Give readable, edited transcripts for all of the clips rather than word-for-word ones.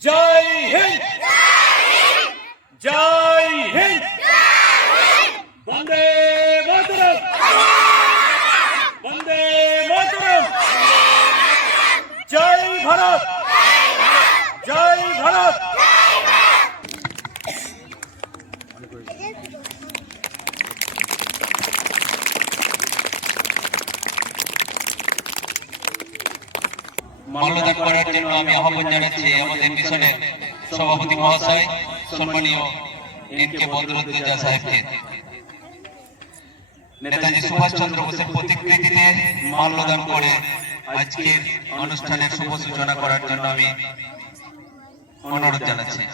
জয় হিন্দ, জয় হিন্দ, বন্দে মাতরম, বন্দে মাতরম, জয় ভারত, জয় ভারত। মাল্যদান করার জন্য আমি আহ্বান জানাচ্ছি আমাদের মিশনের সভাপতি মহাশয় সম্মানীয় এনকে বদরুদ্দোজা সাহেবকে। নেতাজি সুভাষচন্দ্র বোসের প্রতিকৃতিতে মাল্যদান করে আজকের অনুষ্ঠানের শুভ সূচনা করার জন্য আমি অনুরোধ জানাচ্ছি।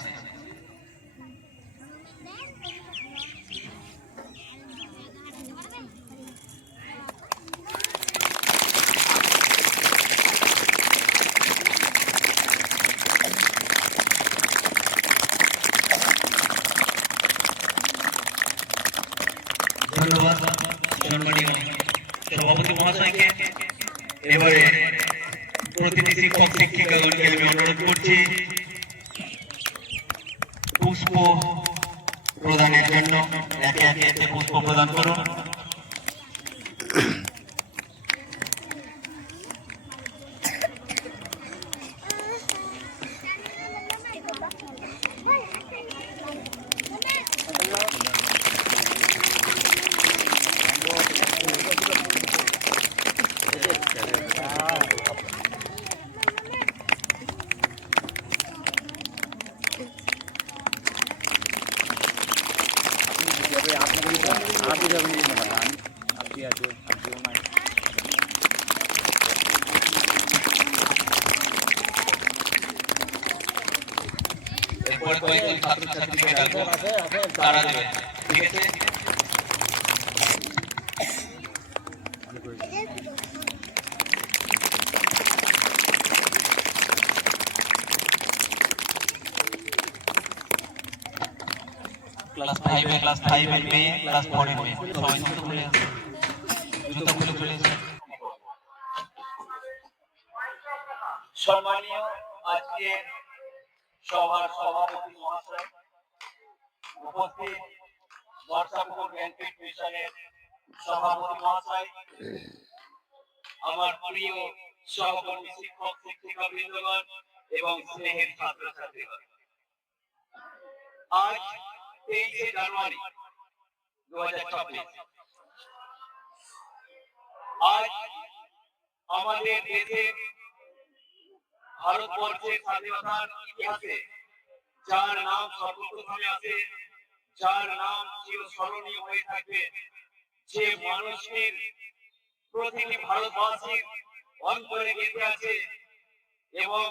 ধন্যবাদ সম্মানীয় সভাপতি মহাশয়কে। এবারে প্রতিটি শিক্ষক শিক্ষিকাগণকে আমি অনুরোধ করছি পুষ্প প্রদানের জন্য। একে একে পুষ্প প্রদান করুন। এরপরে কয়েকজন ছাত্রছাত্রীকে ডাকবো, তারা দেবে। ঠিক আছে? ক্লাস 5 এ, ক্লাস 5 এর মেয়ে, ক্লাস 4 এর মেয়ে, সবাই জুতো খুলে আসে, জুতো খুলে চলে এসে। সম্মানীয় আজকের সভার সভাপতি মহাশয়, উপস্থিত বর্ষাপুর ব্যাংকেট মিশনের সভাপতি মহাশয়, আমার প্রিয় সহকর্মী শিক্ষক শিক্ষিকা বৃন্দগণ এবং স্নেহের ছাত্রছাত্রীগণ, আজ 23শে জানুয়ারি 2026, আজ আমাদের দেশের ভারতবর্ষের স্বাধীনতার ইতিহাসে যার নাম সর্বপ্রথমে আছে, যার নাম চিরস্মরণীয় হয়ে থাকবে, যে মানুষটির প্রতিটি ভারতবাসীর অন্তরে গেঁথে আছে এবং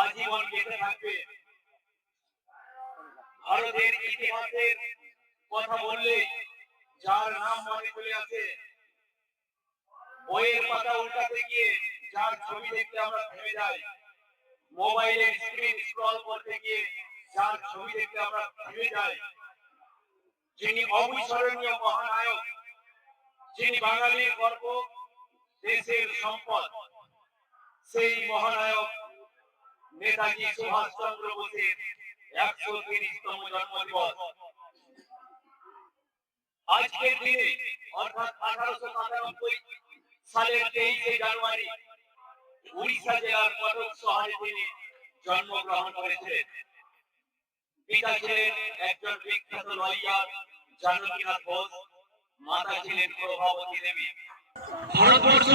আজীবন গেঁথে থাকবে। ভারতের ইতিহাসের কথা বললে যার নাম মনে চলে আসে, বইয়ের পাতা উল্টাতে গিয়ে যার ছবি দেখতে আমরা থেমে যাই, মোবাইলের স্ক্রিন স্ক্রল করতে গিয়ে যার ছবি দেখতে আমরা থেমে যাই, যিনি অবিস্মরণীয় মহানায়ক, যিনি বাঙালির গর্ব, দেশের সম্পদ, সেই মহানায়ক নেতাজি সুভাষচন্দ্র বোসের 130তম জন্মদিবস। আজকের দিনে অর্থাৎ 1897 সালের 23শে জানুয়ারি উড়িষ্যা জেলার কটক শহরে তিনি জন্মগ্রহণ করেছিলেন। পিতা ছিলেন একজন বিখ্যাত লয়ার জানকীনাথ বোস, মাতা ছিলেন প্রভাবতী দেবী। ভারতবর্ষ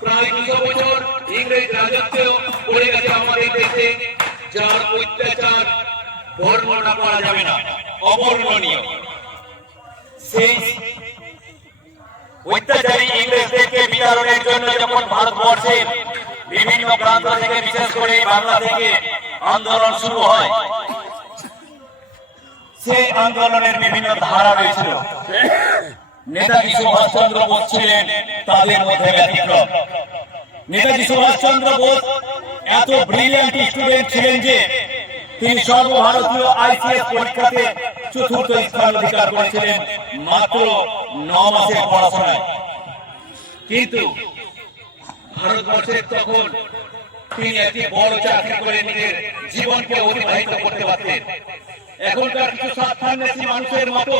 প্রায় 200 বছর ইংরেজ রাজত্বে পড়ে গেছে আমাদের দেশে, যার অত্যাচার বর্ণনা করা যাবে না, অবর্ণনীয়। সেই অত্যাচারী ইংরেজদেরকে বিতাড়নের জন্য যখন ভারতবর্ষের বিভিন্ন প্রান্ত থেকে, বিশেষ করে বাংলা থেকে আন্দোলন শুরু হয়, সেই আন্দোলনের বিভিন্ন ধারা রয়েছিল। নেতাজি সুভাষচন্দ্র বোস ছিলেন তাদের মধ্যে ব্যতিক্রম। নেতাজি সুভাষচন্দ্র বোস এত ব্রিলিয়ান্ট স্টুডেন্ট ছিলেন যে তিনি সর্বভারতীয় আইসিএস পরীক্ষাতে 4র্থ স্থান অধিকার করেছিলেন মাত্র 9 মাসের পড়াশোনায়। কিন্তু ভারতবর্ষের তখন তিনি একটি বড় চাকরি করে নিজের জীবনকে অতিবাহিত করতে পারতেন। এখনকার কিছু স্বার্থান্বেষী মানুষের মতো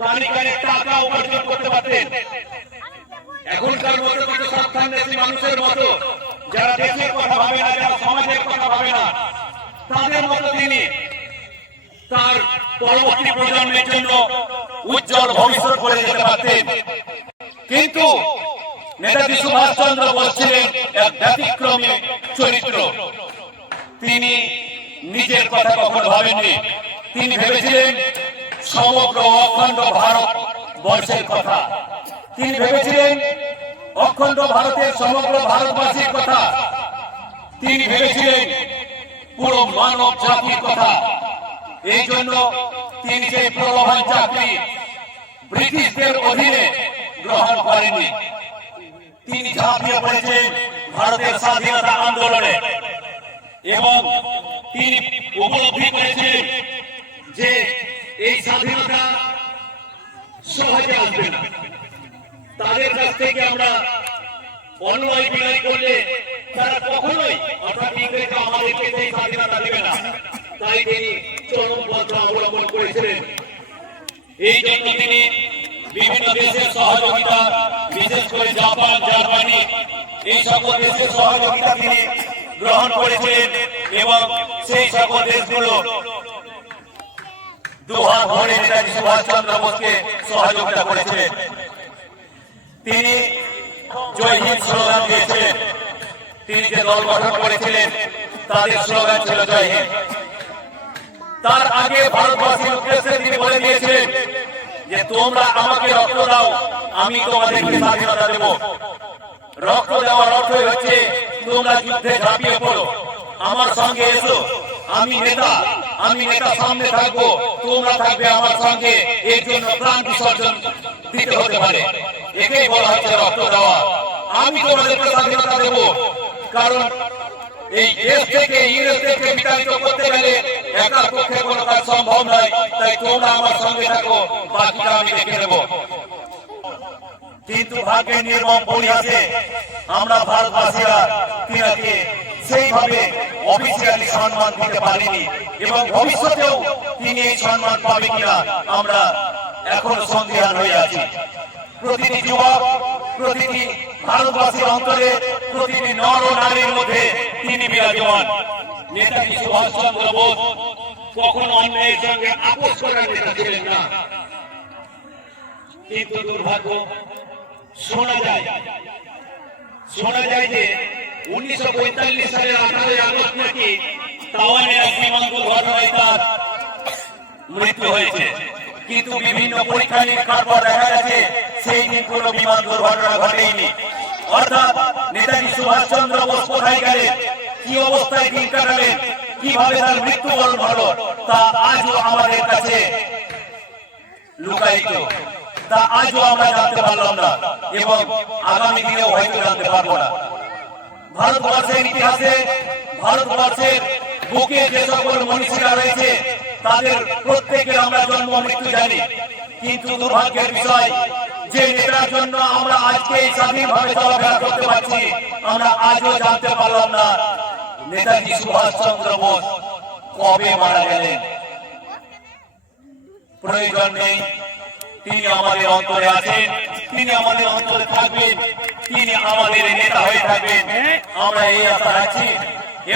কানে কানে টাকা উপার্জন করতে পারতেন। এখনকার মতো কিছু স্বার্থান্বেষী মানুষের মতো যারা দেশের কথা ভাবে না, যারা সমাজের কথা ভাবে না, তাদের মতো তিনি তার পরবর্তী প্রজন্মের জন্য উজ্জ্বল ভবিষ্যৎ করে যেতে পারতেন। কিন্তু নেতাজি সুভাষচন্দ্র বোস ছিলেন এক ব্যতিক্রমী চরিত্র। তিনি নিজের কথা কখনো ভাবেননি। তিনি ভেবেছিলেন সমগ্র অখণ্ড ভারত বর্ষের কথা। তিনি ভেবেছিলেন অখণ্ড ভারতের সমগ্র ভারতবাসীর কথা। তিনি ভেবেছিলেন পুরো মানব জাতির কথা। এই জন্য তিনি সেই প্রলোভন চাকরি ব্রিটিশদের অধীনে গ্রহণ করেননি। তিনি ঝাঁপিয়ে পড়েছেন ভারতের স্বাধীনতা আন্দোলনে এবং তিনি উপলব্ধি করেছিলেন যে এই স্বাধীনতা সহজে আসবে না। তাদের কাছ থেকে আমরা অন্যায় বিনয় করলে তারা কখনোই, অর্থাৎ ইংরেজরা আমাদেরকে সেই স্বাধীনতা দেবে না। তাই তিনি চরম পন্থা অবলম্বন করেছিলেন। এই জন্য তিনি বিভিন্ন দেশের সহযোগিতা, বিশেষ করে জাপান, জার্মানি, এই সকল দেশের সহযোগিতা তিনি গ্রহণ করেছিলেন এবং সেই সকল দেশগুলো দুহাত ভরে নেতাজি সুভাষচন্দ্র বোসকে সহযোগিতা করেছিলেন। তিনি জয় হিন্দ স্লোগান দিয়েছিলেন। তিনি যে দল গঠন করেছিলেন তাদের স্লোগান ছিল জয় হিন্দ। তার আগে ভারতবাসীর উদ্দেশ্যে তিনি বলে দিয়েছিলেন যে তোমরা আমাকে রক্ত দাও, আমি তোমাদেরকে স্বাধীনতা দেব। রক্ত দেওয়ার অর্থ হচ্ছে তোমরা যুদ্ধে ঝাঁপিয়ে পড়ো, আমার সঙ্গে এসো, আমি নেতা সামনে থাকবো, তোমরা থাকবে আমার সঙ্গে। এর জন্য প্রাণ বিসর্জন দিতে হতে পারে। একেই বলা হচ্ছে রক্ত দেওয়া। আমি তোমাদেরকে স্বাধীনতা দেব, কারণ এই দেশ থেকে ইংরেজ থেকে বিতাড়িত করতে গেলে একার পক্ষে কোনো কাজ সম্ভব নয়। তাই তোমরা আমার সঙ্গে থাকো, বাকিটা আমি দেখে নেব। কিন্তু ভাগ্যের নির্মম পরিহাসে আমরা ভারতবাসীরা তিনাকে সেইভাবে অফিসিয়ালি সম্মান দিতে পারিনি এবং ভবিষ্যতেও তিনি এই সম্মান পাবে কিনা আমরা এখনো সন্দিহান হয়ে আছি। প্রতিটি যুবক, প্রতিটি ভারতবাসীর অন্তরে, প্রতিটি নর ও নারীর মধ্যে তিনি বিরাজমান। নেতাজি সুভাষচন্দ্র বোস কখনো অন্যায়ের সঙ্গে আপোষ করার নেতা ছিলেন না। কিন্তু দুর্ভাগ্য, শোনা যায় যে 1945 সালের 18 আগস্ট নাকি তাওয়ানের এক বিমান দুর্ঘটনায় তার মৃত্যু হয়েছে। কিন্তু বিভিন্ন পরীক্ষা নিরীক্ষার পর দেখা গেছে সেই দিন কোনো বিমান দুর্ঘটনা ঘটেনি। অর্থাৎ নেতাজি সুভাষচন্দ্র বোস কোথায় গেলেন, কি অবস্থায় দিন কাটালেন, কিভাবে তার মৃত্যুবরণ হলো, তা আজও আমাদের কাছে লুকায়িত। তা আজও আমরা জানতে পারলাম না এবং আগামী দিনেও হয়তো জানতে পারবো না। ভারতবর্ষের ইতিহাসে, ভারতবর্ষের বুকে যে সকল মনীষীরা রয়েছে তাদের প্রত্যেকের আমরা জন্ম মৃত্যু জানি। কিন্তু দুর্ভাগ্যের বিষয় যে নেতার জন্য আমরা আজকে এই স্বাধীনভাবে চলাফেরা করতে পারছি, আমরা আজও জানতে পারলাম না নেতাজি সুভাষচন্দ্র বোস কবে মারা গেলেন। প্রয়োজন নেই, তিনি আমাদের অন্তরে আছেন, তিনি আমাদের অন্তরে থাকবেন, তিনি আমাদের নেতা হয়ে থাকবেন, আমরা এই আশা রাখছি।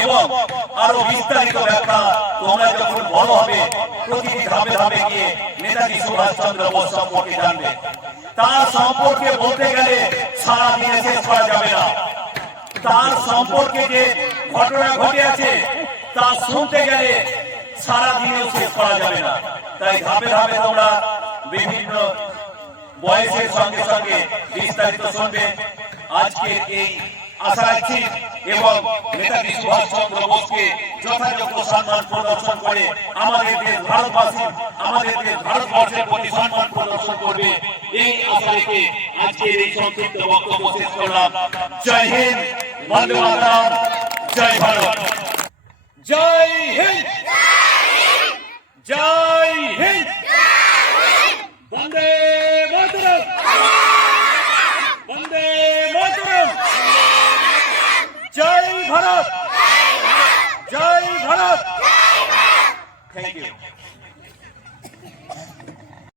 এবং আরো বিস্তারিত ব্যাখ্যা তোমরা যখন বড় হবে প্রতিটি ধাপে ধাপে গিয়ে নেতাজি সুভাষচন্দ্র বোস সম্পর্কে জানবে। তার সম্পর্কে বলতে গেলে সারা দিনে শেষ করা যাবে না। তার সম্পর্কে যে ঘটনা ঘটে আছে তা শুনতে গেলে সারা দিনেও শেষ করা যাবে না। তাই ধাপে ধাপে তোমরা বিভিন্ন বয়সের সঙ্গে সঙ্গে বিস্তারিত শুনবে। আজকে এই আশা রাখছি এবং নেতাজি সুভাষচন্দ্র বোসকে যথাযোগ্য সম্মান প্রদর্শন করে আমাদের দেশ ভারতবাসী, আমাদের দেশ ভারতবর্ষের প্রতি সম্মান প্রদর্শন করবে, এই আশা রেখে আজকের এই সংক্ষিপ্ত বক্তব্য শেষ করলাম। জয় হিন্দ, বন্দে মাতরম, জয় ভারত। জয় হিন্দ, জয় হিন্দ, বন্দে মাতরম, বন্দে মাতরম, জয় ভারত। Thank you